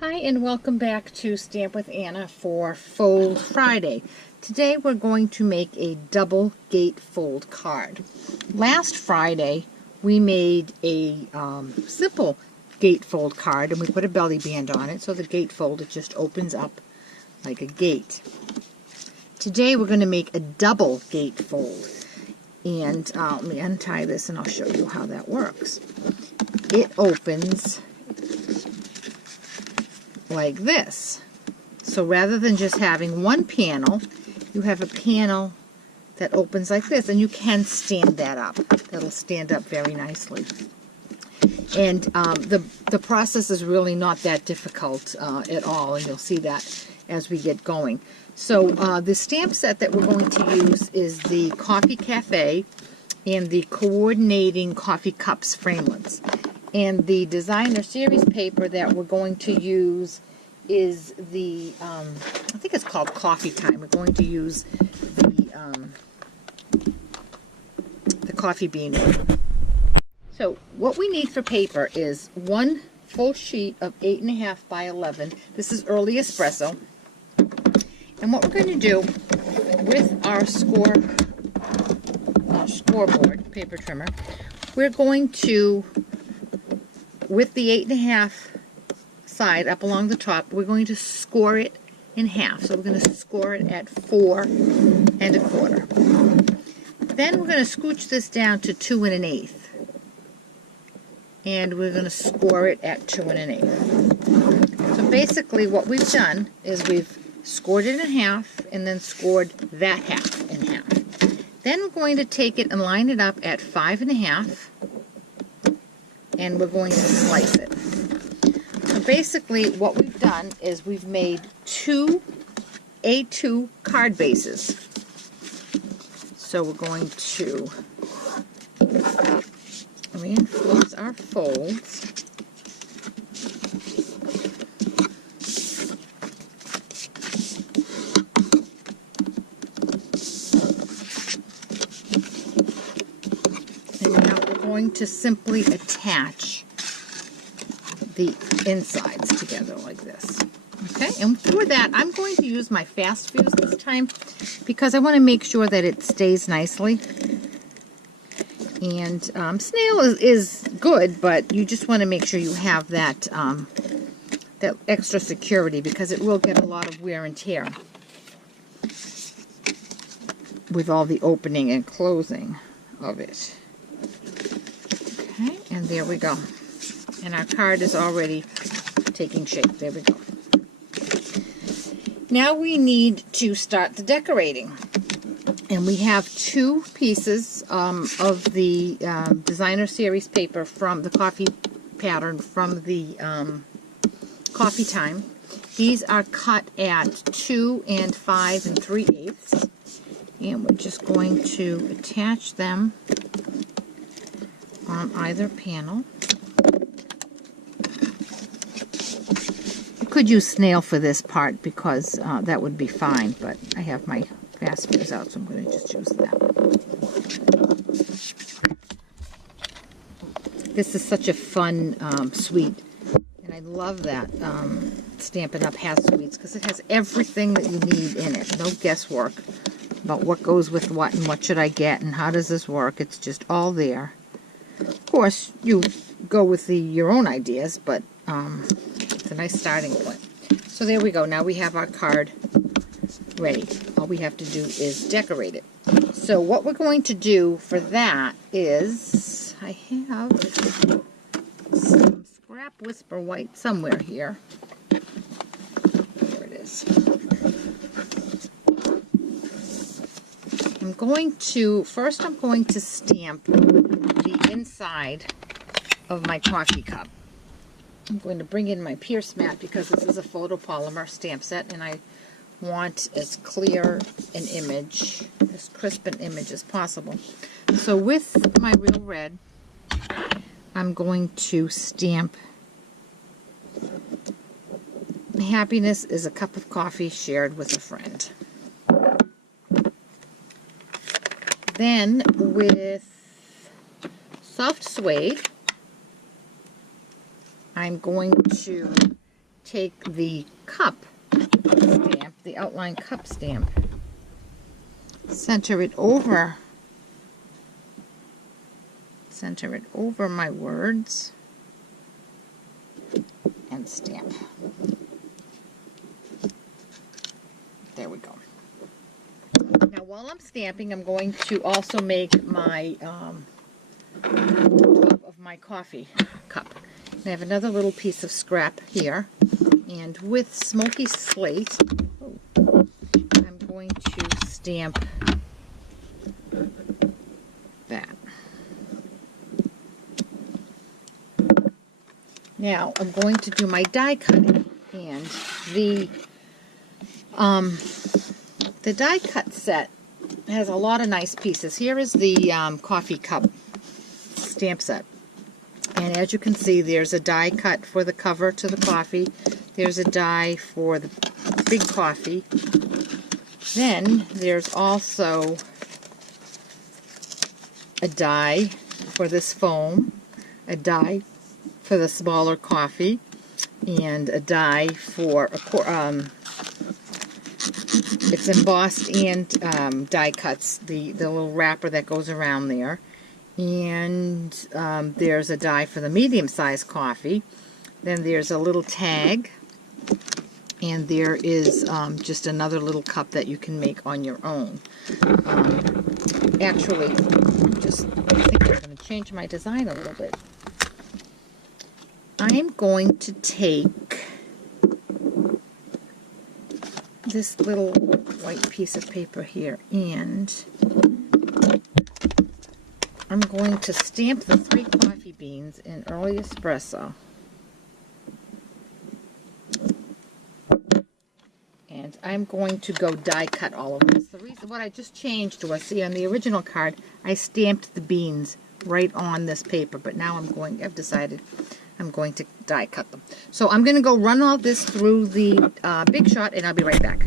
Hi and welcome back to Stamp with Anna for Fold Friday. Today we're going to make a double gatefold card. Last Friday we made a simple gatefold card and we put a belly band on it, so the gatefold, it just opens up like a gate. Today we're going to make a double gatefold, and let me untie this and I'll show you how that works. It opens like this. So rather than just having one panel, you have a panel that opens like this, and you can stand that up. That'll stand up very nicely. And the process is really not that difficult at all, and you'll see that as we get going. So the stamp set that we're going to use is the Coffee Cafe and the Coordinating Coffee Cups framelits. And the designer series paper that we're going to use is the, I think it's called Coffee Time. We're going to use the coffee bean one. So what we need for paper is one full sheet of 8.5 by 11. This is early espresso. And what we're going to do with our scoreboard paper trimmer, we're going to, with the 8.5 side up along the top, we're going to score it in half. So we're going to score it at 4 1/4. Then we're going to scooch this down to 2 1/8. And we're going to score it at 2 1/8. So basically what we've done is we've scored it in half and then scored that half in half. Then we're going to take it and line it up at 5 1/2. And we're going to slice it. So basically what we've done is we've made two A2 card bases. So we're going to reinforce our folds. And now we're going to simply attach the insides together like this. Okay, and for that I'm going to use my fast fuse this time because I want to make sure that it stays nicely. And snail is good, but you just want to make sure you have that that extra security, because it will get a lot of wear and tear with all the opening and closing of it. Okay, and there we go. And our card is already taking shape. There we go. Now we need to start the decorating. And we have two pieces of the designer series paper from the coffee pattern from the Coffee Time. These are cut at 2 5 3/8. And we're just going to attach them on either panel. Could use snail for this part because that would be fine, but I have my fast fuse out, so I'm going to just use that. This is such a fun suite, and I love that Stampin' Up! Has suites because it has everything that you need in it. No guesswork about what goes with what and what should I get and how does this work. It's just all there. Of course, you go with your own ideas, but it's a nice starting point. So there we go. Now we have our card ready. All we have to do is decorate it. So what we're going to do for that is, I have some scrap Whisper White somewhere here. There it is. I'm going to stamp the inside of my coffee cup. I'm going to bring in my Pierce mat because this is a photopolymer stamp set, and I want as clear an image, as crisp an image as possible. So with my Real Red, I'm going to stamp happiness is a cup of coffee shared with a friend. Then with soft suede, I'm going to take the cup stamp, the outline cup stamp, center it over my words, and stamp. There we go. Now while I'm stamping, I'm going to also make my top of my coffee cup. I have another little piece of scrap here, and with smoky slate, I'm going to stamp that. Now I'm going to do my die cutting, and the die cut set has a lot of nice pieces. Here is the coffee cup stamp set. And as you can see, there's a die cut for the cover to the coffee. There's a die for the big coffee. Then there's also a die for this foam, a die for the smaller coffee, and a die for it's embossed and die cuts, the little wrapper that goes around there. And there's a die for the medium-sized coffee. Then there's a little tag, and there is just another little cup that you can make on your own. Actually, I think I'm going to change my design a little bit. I'm going to take this little white piece of paper here, and I'm going to stamp the 3 coffee beans in early espresso. And I'm going to go die cut all of this. The reason what I just changed was, see, on the original card, I stamped the beans right on this paper, but now I've decided I'm going to die cut them. So I'm going to go run all this through the Big Shot, and I'll be right back.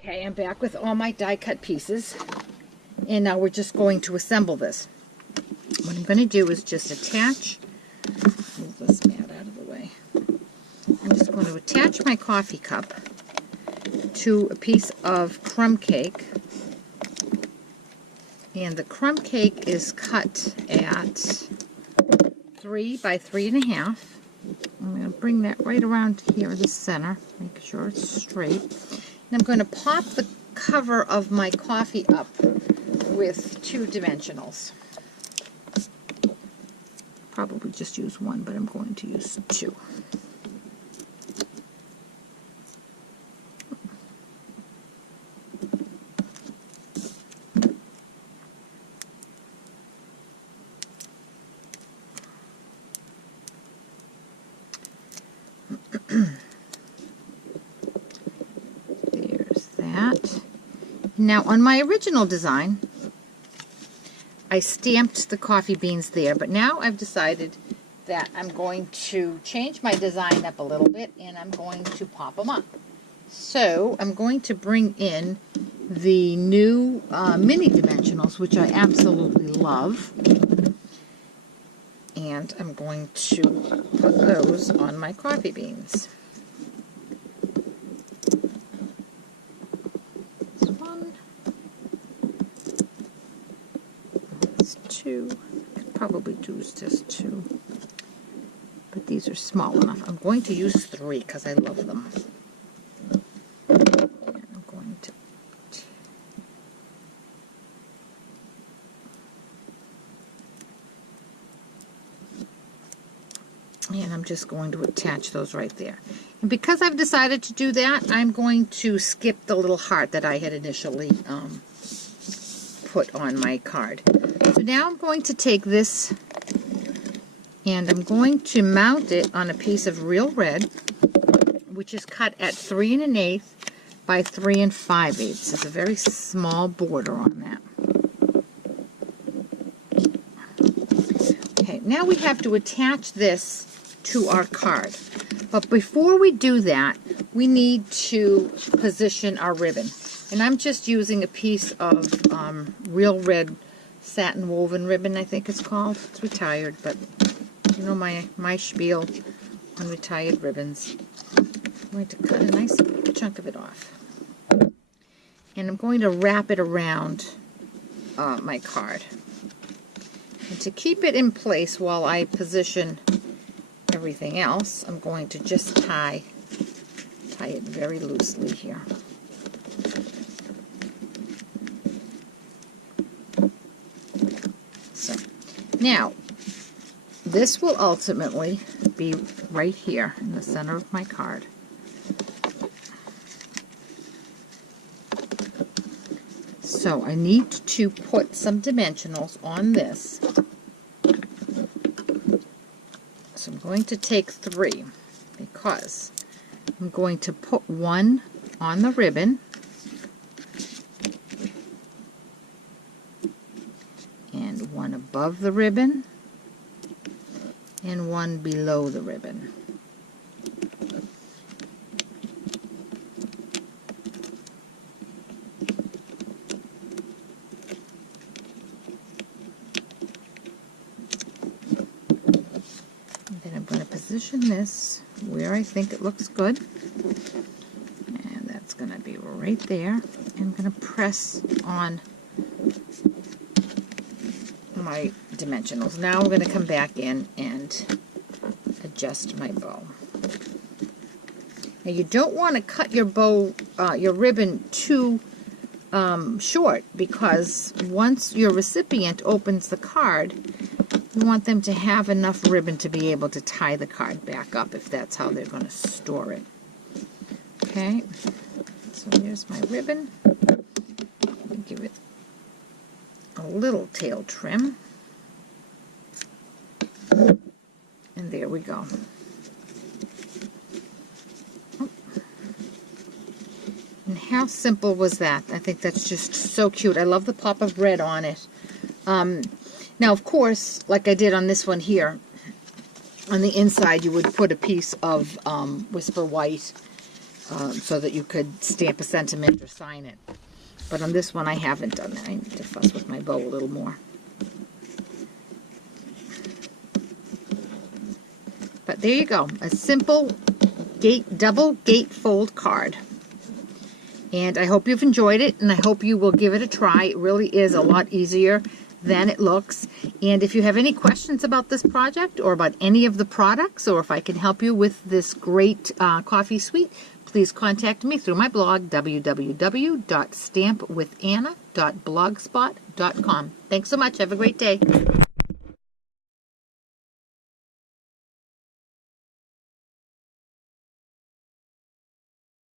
Okay, I'm back with all my die cut pieces, and now we're just going to assemble this. What I'm going to do is just attach, move this mat out of the way. I'm just going to attach my coffee cup to a piece of crumb cake, and the crumb cake is cut at 3 by 3.5. I'm going to bring that right around here in the center, make sure it's straight. And I'm going to pop the cover of my coffee up with 2 dimensionals. Probably just use 1, but I'm going to use 2. There's that. Now on my original design, I stamped the coffee beans there, but now I've decided that I'm going to change my design up a little bit, and I'm going to pop them up. So I'm going to bring in the new mini dimensionals, which I absolutely love, and I'm going to put those on my coffee beans. This one. 2. I could probably do just 2, but these are small enough. I'm going to use 3 because I love them. And I'm going to I'm just going to attach those right there. And because I've decided to do that, I'm going to skip the little heart that I had initially put on my card. So now I'm going to take this and I'm going to mount it on a piece of real red, which is cut at 3 1/8 by 3 5/8. It's a very small border on that. Okay, now we have to attach this to our card. But before we do that, we need to position our ribbon. And I'm just using a piece of real red satin woven ribbon, I think it's called. It's retired, but you know my spiel on retired ribbons. going to cut a nice chunk of it off. And I'm going to wrap it around my card. And to keep it in place while I position everything else, I'm going to just tie it very loosely here. So, now, this will ultimately be right here in the center of my card. So I need to put some dimensionals on this. So I'm going to take 3 because I'm going to put one on the ribbon and one above the ribbon and one below the ribbon. Position this where I think it looks good, and that's going to be right there. I'm going to press on my dimensionals. Now I'm going to come back in and adjust my bow. Now you don't want to cut your bow, your ribbon too short, because once your recipient opens the card, you want them to have enough ribbon to be able to tie the card back up if that's how they're going to store it. Okay, so here's my ribbon. Let me give it a little tail trim. And there we go. And how simple was that? I think that's just so cute. I love the pop of red on it. Now, of course, like I did on this one here, on the inside you would put a piece of Whisper White so that you could stamp a sentiment or sign it. But on this one I haven't done that. I need to fuss with my bow a little more. But there you go, a simple double gatefold card. And I hope you've enjoyed it, and I hope you will give it a try. It really is a lot easier than it looks. And if you have any questions about this project or about any of the products, or if I can help you with this great coffee suite, please contact me through my blog, www.stampwithanna.blogspot.com. Thanks so much. Have a great day.